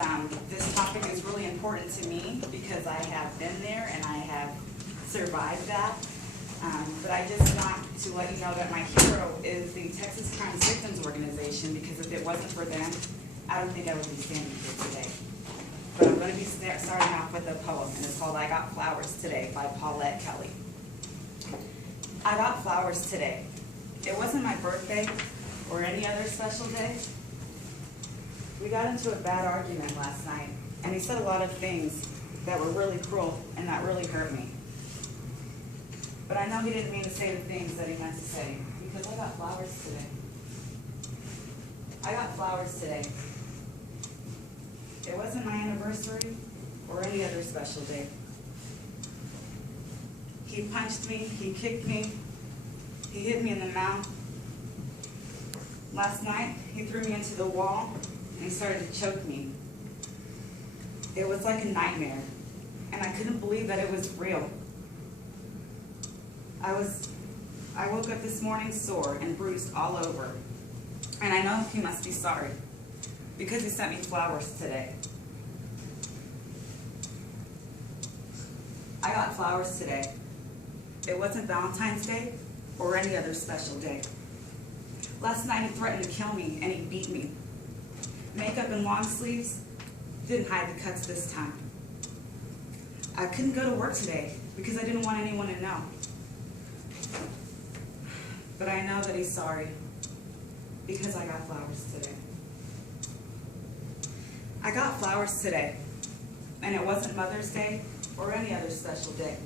This topic is really important to me because I have been there and I have survived that. But I just want to let you know that my hero is the Texas Crime Victims Organization, because if it wasn't for them, I don't think I would be standing here today. But I'm going to be starting off with a poem, and it's called I Got Flowers Today by Paulette Kelly. I got flowers today. It wasn't my birthday or any other special day. We got into a bad argument last night, and he said a lot of things that were really cruel and that really hurt me. But I know he didn't mean to say the things that he meant to say, because I got flowers today. I got flowers today. It wasn't my anniversary or any other special day. He punched me, he kicked me, he hit me in the mouth. Last night, he threw me into the wall and started to choke me. It was like a nightmare, and I couldn't believe that it was real. I woke up this morning sore and bruised all over, and I know he must be sorry, because he sent me flowers today. I got flowers today. It wasn't Valentine's Day or any other special day. Last night he threatened to kill me and he beat me. Makeup and long sleeves didn't hide the cuts this time. I couldn't go to work today because I didn't want anyone to know. But I know that he's sorry, because I got flowers today. I got flowers today, and it wasn't Mother's Day or any other special day.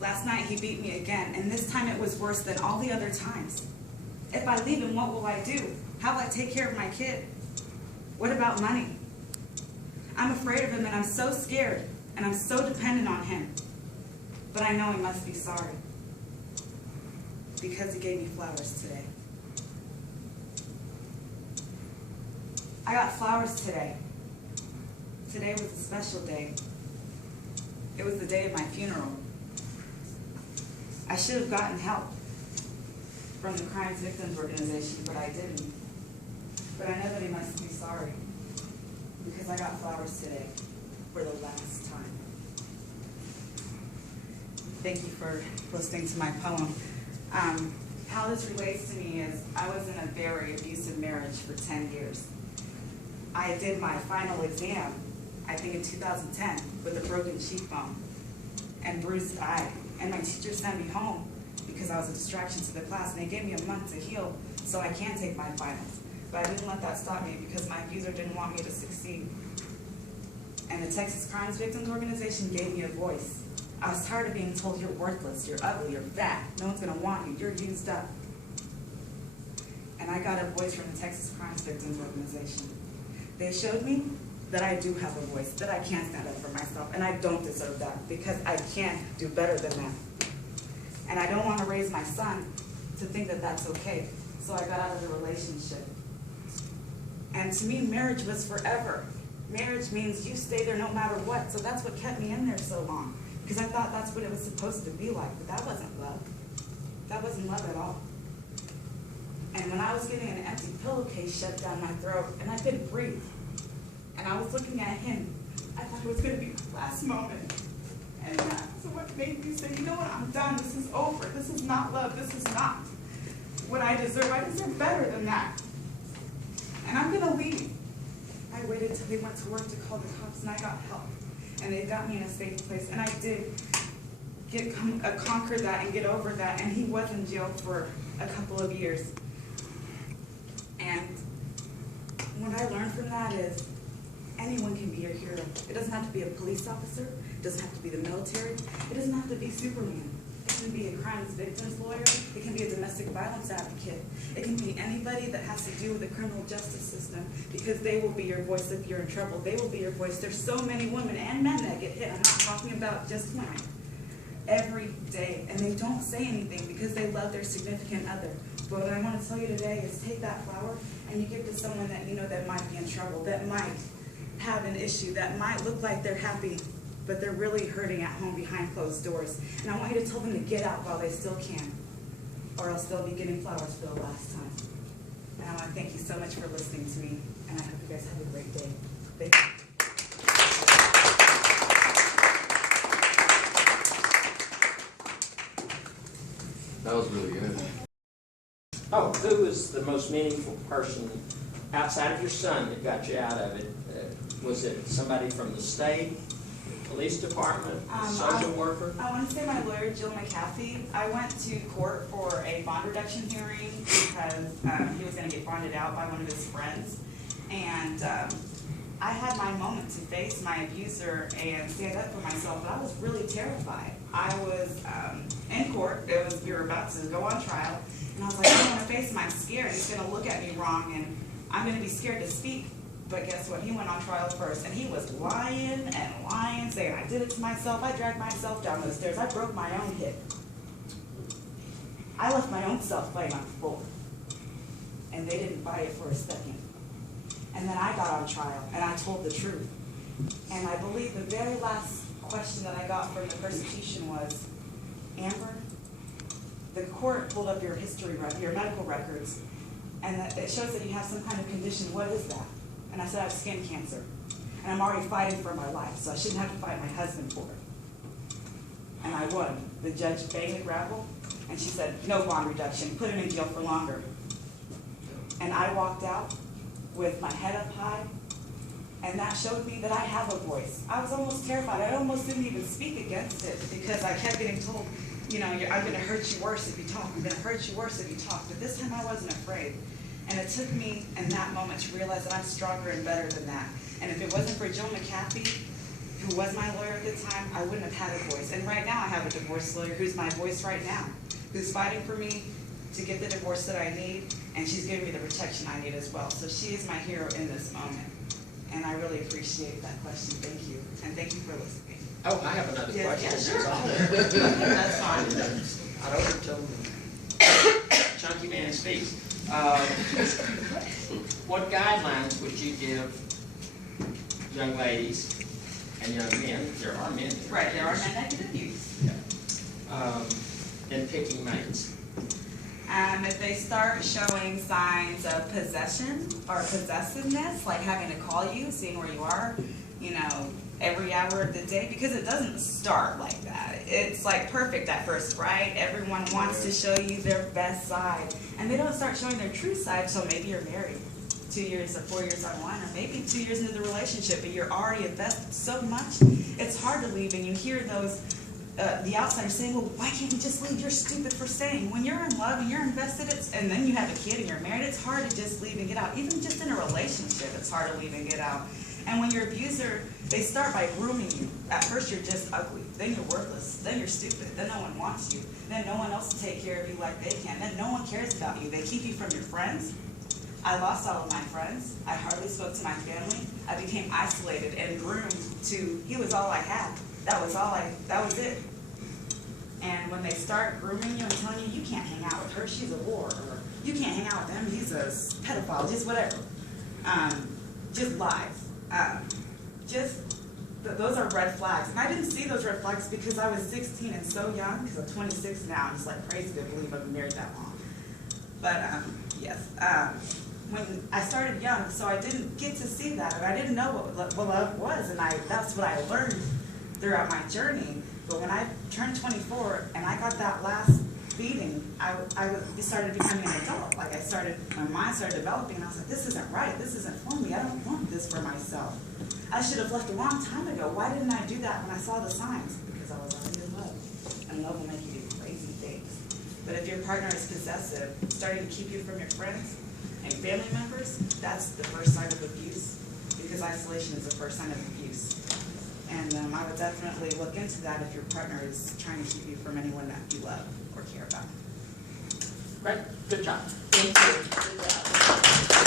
Last night he beat me again, and this time it was worse than all the other times. If I leave him, what will I do? How will I take care of my kid? What about money? I'm afraid of him, and I'm so scared, and I'm so dependent on him. But I know he must be sorry, because he gave me flowers today. I got flowers today. Today was a special day. It was the day of my funeral. I should have gotten help from the Crime Victims Organization, but I didn't. But I know that he must be sorry, because I got flowers today for the last time. Thank you for listening to my poem. How this relates to me is I was in a very abusive marriage for 10 years. I did my final exam, I think in 2010, with a broken cheekbone and bruised eye. And my teacher sent me home because I was a distraction to the class, and they gave me a month to heal so I can take my finals. But I didn't let that stop me because my abuser didn't want me to succeed. And the Texas Crime Victims Organization gave me a voice. I was tired of being told you're worthless, you're ugly, you're fat, no one's gonna want you, you're used up. And I got a voice from the Texas Crime Victims Organization. They showed me that I do have a voice, that I can stand up for myself, and I don't deserve that, because I can do better than that. And I don't want to raise my son to think that that's okay, so I got out of the relationship. And to me, marriage was forever. Marriage means you stay there no matter what, so that's what kept me in there so long, because I thought that's what it was supposed to be like, but that wasn't love. That wasn't love at all. And when I was getting an empty pillowcase shoved down my throat, and I couldn't breathe, and I was looking at him, I thought it was going to be the last moment. And that's what made me say, you know what, I'm done, this is over, this is not love, this is not what I deserve better than that. And I'm going to leave. I waited till they went to work to call the cops, and I got help. And they got me in a safe place, and I did conquer that and get over that, and he was in jail for a couple of years. And what I learned from that is anyone can be your hero. It doesn't have to be a police officer. It doesn't have to be the military. It doesn't have to be Superman. It can be a crime victims lawyer. It can be a domestic violence advocate. It can be anybody that has to do with the criminal justice system, because they will be your voice if you're in trouble. They will be your voice. There's so many women and men that get hit. I'm not talking about just women. Every day. And they don't say anything because they love their significant other. But what I want to tell you today is take that flower and you give it to someone that you know that might be in trouble, that might have an issue, that might look like they're happy, but they're really hurting at home behind closed doors. And I want you to tell them to get out while they still can, or else they'll be getting flowers for the last time. And I want to thank you so much for listening to me. and I hope you guys have a great day. Thank you. That was really good. Oh, who was the most meaningful person outside of your son that got you out of it? Was it somebody from the state, police department, social worker? I want to say my lawyer, Jill McCaffey. I went to court for a bond reduction hearing because he was going to get bonded out by one of his friends. And I had my moment to face my abuser and stand up for myself, but I was really terrified. I was in court. We were about to go on trial. And I was like, I don't want to face him. I'm scared. He's going to look at me wrong, and I'm going to be scared to speak. But guess what? He went on trial first, and he was lying and lying, saying I did it to myself. I dragged myself down those stairs. I broke my own hip. I left my own self laying on the floor, and they didn't buy it for a second. And then I got on trial, and I told the truth. And I believe the very last question that I got from the prosecution was, Amber, the court pulled up your history, your medical records, and it shows that you have some kind of condition. What is that? And I said, I have skin cancer. And I'm already fighting for my life, so I shouldn't have to fight my husband for it. And I won. The judge banged the gravel, and she said, no bond reduction, put him in jail for longer. And I walked out with my head up high, and that showed me that I have a voice. I was almost terrified. I almost didn't even speak against it because I kept getting told, you know, I'm going to hurt you worse if you talk. I'm going to hurt you worse if you talk. But this time I wasn't afraid. And it took me in that moment to realize that I'm stronger and better than that. And if it wasn't for Jill McCaffey, who was my lawyer at the time, I wouldn't have had a voice. And right now I have a divorce lawyer who's my voice right now, who's fighting for me to get the divorce that I need, and she's giving me the protection I need as well. So she is my hero in this moment. And I really appreciate that question. Thank you. And thank you for listening. Oh, I have another question. Yeah, sure. That's fine. I don't tell them. Chunky man speaks. What guidelines would you give young ladies and young men? There are men. Right, there are men that get abused. In picking mates. If they start showing signs of possession or possessiveness, like having to call you, seeing where you are, you know, every hour of the day, because it doesn't start like that. It's like perfect at first, right? Everyone wants to show you their best side, and they don't start showing their true side until maybe you're married 2 years or 4 years on one, or maybe 2 years into the relationship, but you're already invested so much, it's hard to leave. And you hear those the outsiders saying, well, why can't you just leave? You're stupid for staying. When you're in love and you're invested, and then you have a kid and you're married, it's hard to just leave and get out. Even just in a relationship, it's hard to leave and get out. And when your abuser, they start by grooming you. At first you're just ugly, then you're worthless, then you're stupid, then no one wants you, then no one else will take care of you like they can, then no one cares about you. They keep you from your friends. I lost all of my friends. I hardly spoke to my family. I became isolated and groomed to, he was all I had. That was it. And when they start grooming you and telling you, you can't hang out with her, she's a whore, or you can't hang out with him, he's a pedophile, just whatever. Just lies. Those are red flags. And I didn't see those red flags because I was 16 and so young, because I'm 26 now. I'm just like crazy to believe I've been married that long. But yes, when I started young, so I didn't get to see that, and I didn't know what love was, and that's what I learned throughout my journey. But when I turned 24 and I got that last beating, I started becoming an adult. Like my mind started developing, and I was like, this isn't right. This isn't for me. I don't want this for myself. I should have left a long time ago. Why didn't I do that when I saw the signs? Because I was already in love. And love will make you do crazy things. But if your partner is possessive, starting to keep you from your friends and family members, that's the first sign of abuse, because isolation is the first sign of abuse. And I would definitely look into that if your partner is trying to keep you from anyone that you love or care about. Great. Good job. Thank you. Good job.